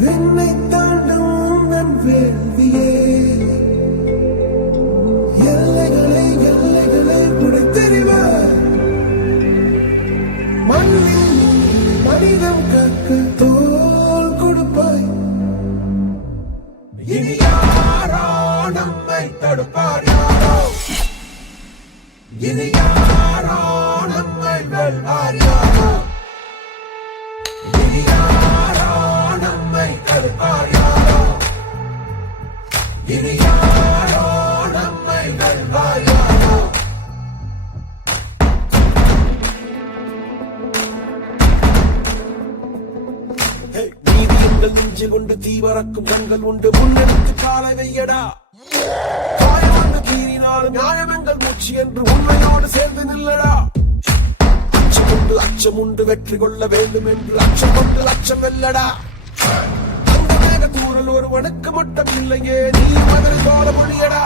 விண்ணை தாண்டும் நன் வேள்வியே. எல்லைகளை எல்லைகளை புடைத்தெறிவார் மண்ணில் மனிதம் கக்க தோல் கொடுப்பாய். இனி யாரோ நம்மை தடுப்பார் யாரோ? இனி யாரோ நம்மை வெல்வார் யாரோ? நம்மை யாரோ இனி யாரோ நம்மை வெல்வார் யாரோ நீதி எங்கள் நெஞ்சில் உண்டு கண்கள் உண்டு. முன்னெடுத்து காலை வையடா. காயமன்று கீறினாலும் நியாயம் மூச்சு என்று உண்மையோடு சேர்ந்து நில்லடா. அச்சம் உண்டு அச்சம் உண்டு வெற்றி கொள்ள வேண்டும் என்று அச்சம் கொண்டு அச்சம் வெல்லடா. கூறல் ஒரு வணக்கம் மட்டும் இல்லையே. நீ மதில் கால மொழியடா